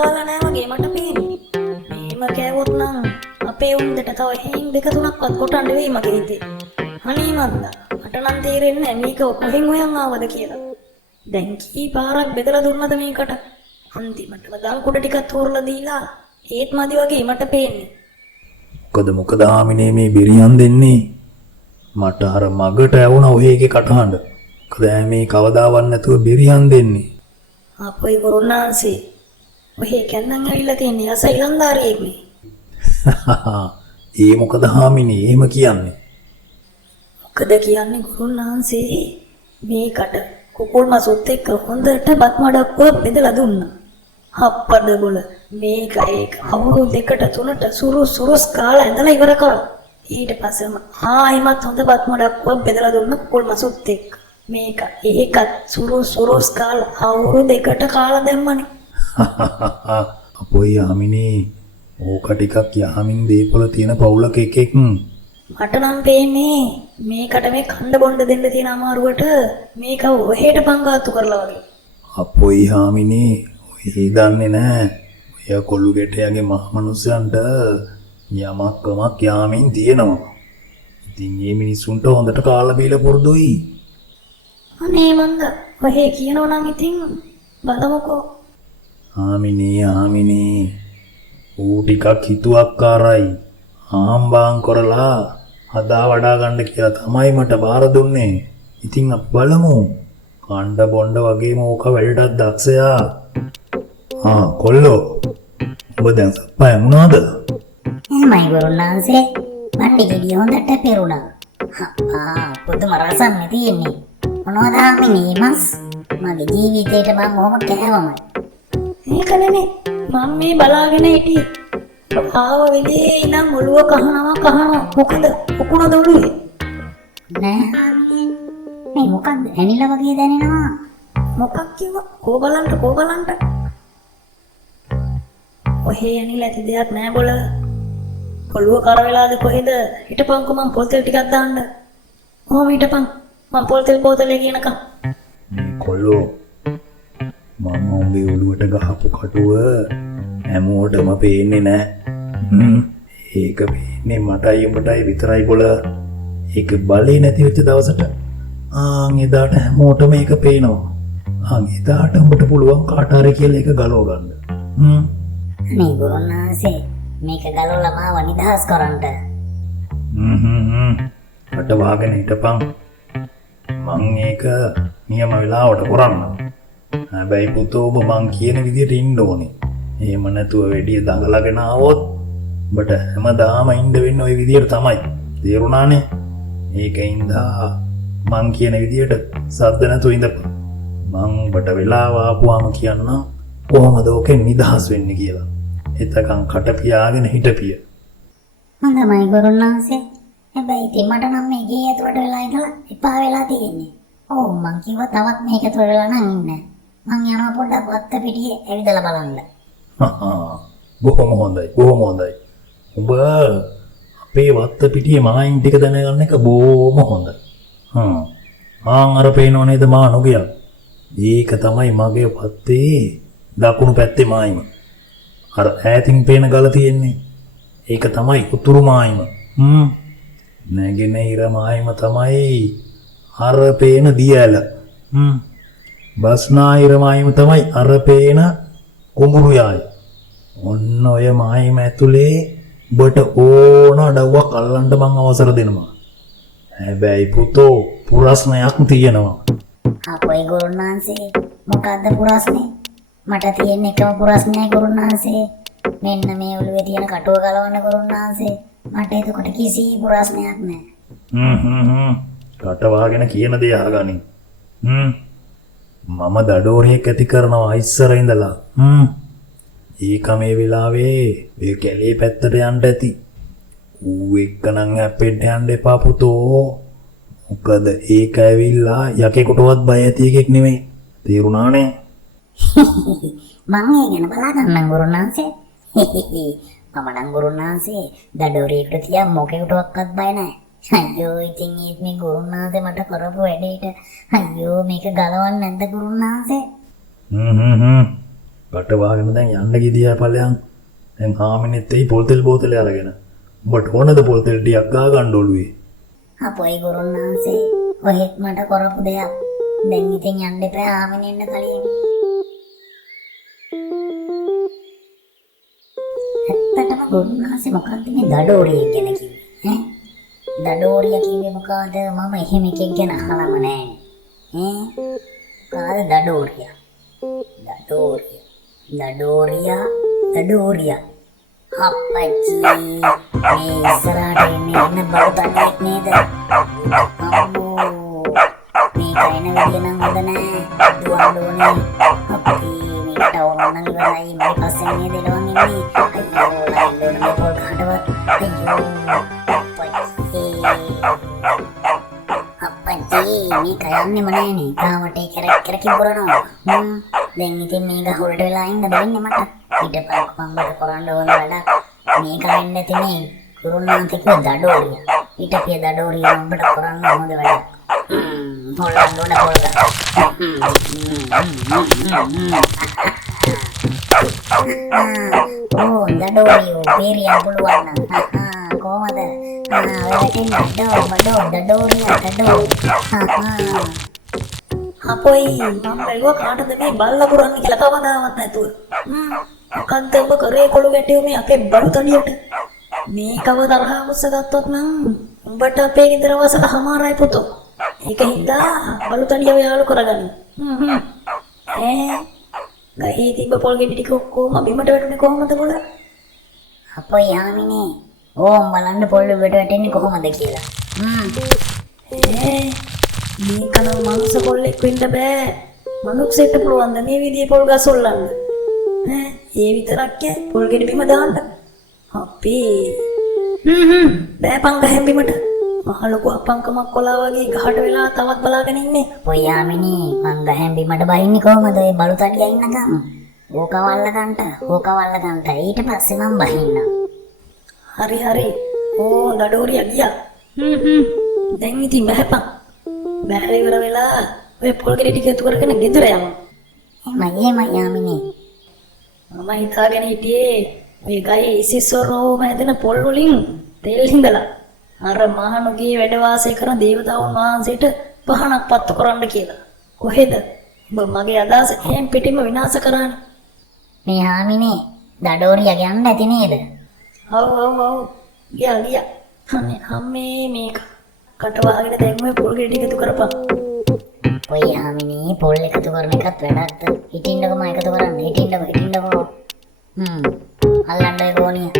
කාලා නෑ වගේ මට පේන්නේ. මේම කෑවොත් නම් අපේ උන්දට තව හේන් දෙක තුනක්වත් කොටන්න වෙයි මගේ හිතේ. අනේ මන්දා මට නම් තේරෙන්නේ නෑ මේක කොහෙන් හොයන් ආවද කියලා. දැන් කී පාරක් බෙදලා දුන්නද මේකට? අන්තිමටම දල්කොඩ ටිකක් තෝරලා දීලා ඒත් මදි වගේ මට පේන්නේ. මොකද ආමිනේ මේ බිරියන් දෙන්නේ? මට අර මගට ඇවුණා ඔයගේ කටහඬ. මොකද මේ කවදාවත් නැතුව බිරියන් දෙන්නේ? අපේ ගුරුනාන්සේ ඔහේ කැන්දන් ඇවිල්ලා තියෙන්නේ අස ඉලන්දාරියෙක් නේ. ඒ මොකද හාමිනේ එහෙම කියන්නේ? මොකද කියන්නේ ගුරුනාන්සේ මේකට කුකුල් මසුත් එක්ක හොඳට බත් මඩක්කුව බෙදලා දුන්නා. හප්පඩ බොල මේක ඒක අවුරුදු දෙකට තුනට සුරුස් කාලා ඇඳලා ඉවර කරා. ඊට පස්සෙම ආයිමත් හොඳ බත් මඩක්කුව බෙදලා දුන්න කුකුල් මසුත් එක්ක. මේක ඒකත් සුරුස් කාලා අවුරුදු දෙකට කාලා දැම්මනේ. අපොයි යාමිනේ ඕක ටිකක් යහමින් දීපල තියෙන පවුලක එකෙක්. මට නම් පේන්නේ මේකට මේ කණ්ඩ බොණ්ඩ දෙන්න තියෙන අමාරුවට මේක ඔහෙට පංගාතු කරලා වගේ. අපොයි යාමිනේ ඔය දන්නේ නැහැ. ඔය කොල්ලු ගෙටයාගේ මහමනුස්සයන්ට යමක්කමක් යාමින් තියෙනවා. ඉතින් මේ මිනිස්සුන්ට හොඳට කාලා බීලා පුරුදුයි. අනේ මන්ද ඔහෙ කියනවා නම් ඉතින් බලමුකෝ. ආමිනේ ඌ ටිකක් හිතුවක්කාරයි. ආම්බාම් කරලා හදා වඩා ගන්න කියලා තමයි මට බාර දුන්නේ. ඉතින් අපි බලමු. කණ්ඩ බොණ්ඩ වගේම ඕක වැඩටත් දක්ෂයා. කොල්ලෝ ඔබ දැන් සප්පා යමුණාද? එහෙමයි ගුරුනාන්සේ. මණ්ඩි ගෙඩිය හොඳට පෙරුණා. පුදුම රසක් නේ තියෙන්නේ. මොනවද ආමිනේ මස්? මගේ ජීවිතේට මම ඔහොම කෑවමයි. මේක නෙමෙයි මම මේ බලාගෙන හිටියේ. ආව වෙලේ ඉඳන් ඔළුව කහනවා මොකද උකුණ දොළුවේ නෑ මේ මොකක්ද ඇනිලා වගේ දැනෙනවා. මොකක් කිව්වා? කෝ බලන්න ඔහේ ඇනිලා ඇති දෙයක් නෑ බොල. ඔළුව කර වෙලාද කොහෙද? හිටපන්කෝ මං පොල් තෙල් ටිකක් දාන්න. ඔහොම හිටපන් මං පොල් තෙල් බෝතලේ කියනකම්. කොල්ලෝ මම උඹේ ඔළුවට ගහපු කටුව හැමෝටම පේන්නේ නෑ. ඒක පේන්නේ මටයි උඹටයි විතරයි බොල. ඒක බලේ නැති වෙච්ච දවසට එදාට හැමෝටම ඒක පේනවා. එදාට උඹට පුළුවන් කාට හරි කියලා ඒක ගලව ගන්න. මේ ගුරුනාන්සේ මේක ගලවලා මාව නිදහස් කරන්න. කට වහගෙන හිටපන්. මං ඒක නියම වෙලාවට කරන්න. හැබැයි පුතෝ ඔබ මං කියන විදියට ඉන්න ඕනේ. එහෙම නැතුව වෙඩිය දඟලගෙන ආවොත් ඔබට හැමදාම ඉන්න වෙන්නේ ওই විදියට තමයි. තේරුණානේ? ඒකින්ද මං කියන විදියට සද්ද නැතුව ඉඳපන්. මං ඔබට වෙලාව ආපුවාම කියන්නම් කොහොමද ඔකෙන් නිදහස් වෙන්නේ කියලා. එතකන් කට පියාගෙන හිටපිය. හොඳයි ගුරුනාන්සේ. හැබැයි ඉතින් මට නම් මේ ගේ ඇතුළට වෙලා ඉඳලා එපා වෙලා තියෙන්නේ. ඔව් මං කිව්වා තවත් මේක තුර වෙලා නම් ඉන්න. මං යනවා පොඩ්ඩක් වත්ත පිටියේ ඇවිදලා බලන්න. බොහොම හොඳයි. ඔබ අපේ වත්ත පිටියේ මායින් ටික දැනගන්න එක බොහොම හොඳයි. අර පේනව නේද මා නොගිය? ඒක තමයි මගේ වත්තේ දකුණු පැත්තේ මායිම. අර ඈතින් පේන ගල තියෙන්නේ. ඒක තමයි උතුරු මායිම. නැගෙනහිර මායිම තමයි අර පේන දියැල. බස්නාහිර මායිම තමයි අර පේන කුඹුරු යාය. ඔන්න ඔය මායිම ඇතුලේ ඔබට ඕන අඩව්වක් අල්ලන්න මං අවසර දෙනවා. හැබැයි පුතෝ පුරස්නයක් තියෙනවා. අපේ ගුරුනාන්සේ මොකද්ද පුරස්නේ? මට තියෙන එකම පුරස්නයයි ගුරුනාන්සේ. මෙන්න මේ ඔළුවේ තියෙන කටුව ගලවන්න ගුරුනාන්සේ. මට එතකොට කිසි පුරස්නයක් නැහැ. කට වහගෙන කියන දේ අහගනින්. මම දඩෝරියක් ඇති කරනවා ඉස්සර ඉඳලා. ඒක මේ වෙලාවේ ඒ කැලේ පැත්තට යන්න ඇති. ඌ එක්කනම් හැප්පෙන්න යන්න එපා පුතෝ. මොකද ඒක ඇවිල්ලා යකෙකුටවත් බය ඇති එකෙක් නෙමෙයි. තේරුණානේ? මං ඒ ගැන බලා ගන්නම් ගුරුනාන්සේ. මම නම් ගුරුනාන්සේ දඩෝරියකට තියා මොකෙකටවත් බය නැහැ. අයියෝ ඉතින් ඒත් මේ ගුරුනාන්සේ මට කරපු වැඩේට අයියෝ මේක ගලවන්න නැද්ද ගුරුනාන්සේ? කට වාගෙන දැන් යන්න ගියා ඵලයන්. දැන් හාමිනෙත් එයි පොල් තෙල් බෝතලේ අරගෙන. උඹට ඕනද පොල් තෙල් ටිකක් ගා ගන්න ඔළුවේ? අපොයි ගුරුනාන්සේ ඔහෙත් මට කරපු දෙයක්. දැන් ඉතින් යන්න එපා ආමිනෙන්න කලින්. ඇත්තටම ගුරුනාන්සේ මොකක්ද මේ දඩෝරිය ගැන කිව්වේ? දඩෝරිය කිව්වේ මොකද? මම එහෙම එකෙක් ගැන අහලම නැහැ. මොකද දඩෝරිය? දඩෝරිය. අප්පච්චි මේ ඉස්සරහට එන්නේ ඉන්න බෞද්ධයෙක් නේද? අම්මෝ මේ කයින විදිය නම් හොඳ නෑ. දුවන්න ඕනේ. අපේ මේකට ඕනනම් ඉවරයි. මම පස්සේ නේද එළවන් ඉන්නේ. අයියෝ ලයින් මේ පොල් කාටවත්. අයියෝ අප්පච්චි මේ කයන්නේම නෑනේ. තාමට කරක් කිඹරනවා. දැන් ඉතින් මේක හොල්ට වෙලා ඉන්න බැන්නේ මට. ඊටපස්සේ මම මට කරන්න ඕන වැඩක්. මේක වෙන්න තියෙන්නේ ගුරුනාන්සේ කිව්ව දඩෝරිය. ඊටපිය දඩෝරිය උඹට කරන්න හොඳ වැඩක්. හොල්ලන්න ඕන හොල්ල. ඕ දඩෝරියෝ පේරිය පුළුවන් නම්. කොහමද? වැටෙන්න දඩෝරිය. අපොයි මම බැලුවා කාටද මේ බල්ලා පුරන්නේ කියලා කවදාවත් නැතුව. මොකද්ද ඔබ කරේ කොළු ගැටියෝ මේ අපේ බඩු තඩියට? මේකව තරහා උස්ස ගත්තොත් නම් උඹට අපේ ගෙදර වසල හමාරයි පුතෝ. ඒක හින්දා බඩු තඩියව යාළු කරගන්න. ගහේ තිබ්බ පොල් ගෙඩි ටික ඔක්කොම බිමට වැටුනේ කොහමද බොල? අපොයි යාමිනේ ඕම් බලන්න පොල් වලට වැටෙන්නේ කොහමද කියලා. මේකනම් මනුස්ස කොල්ලෙක් වෙන්න බෑ. මනුස්සෙට පුළුවන් ද මේ විදිහේ පොල් ගස් ඔල්ලන්න? ඒ විතරක් පොල් ගෙඩි බිම දාන්න. අපි බෑ පංග හැම්බිමට. මහ ලොකු අපංකමක් කොලා වගේ ගහට වෙලා තවත් බලාගෙන ඉන්නේ. ඔය යාමිනේ මං ගහෙන් බිමට බහින්නේ කොහමද? ඒ බලු තඩිය ඉන්නකම්. ඕකවල්ල ගන්නට. ඊට පස්සේ මං බහින්නම්. හරි. ඕ දඩෝරිය ගියා. දැන් ඉතින් බහැපන්. බැහැර ඉවර වෙලා ඔය පොල් ගෙඩි ටික එකතු කරගෙන ගෙදර යමු. එහෙමයි යාමිනේ. මම හිතාගෙන හිටියේ ඔය ගහේ ඉසිස්සොරෝම හැදෙන පොල් වලින් තෙල් හිඳලා අර මහණුගේ වැඩ වාසය කරන දේවතාවුන් වහන්සේට පහනක් පත්තු කරන්න කියලා. කොහෙද? ඔබ මගේ අදහස එහෙම් පිටින්ම විනාශ කරානේ. මේ යාමිනේ දඩෝරිය ගන්න ඇති නේද? ඔව්. ගියා. අම්මේ මේක කට වහගෙන දැන් මේ පොල් ගෙඩි ටික එකතු කරපන්. ඔය යාමිනේ පොල් එකතු කරන එකත් වැඩක්ද? හිටින්නකම එකතු කරන්න. හිටින්නකෝ. අල්ලන්න ඒ ගෝණිය.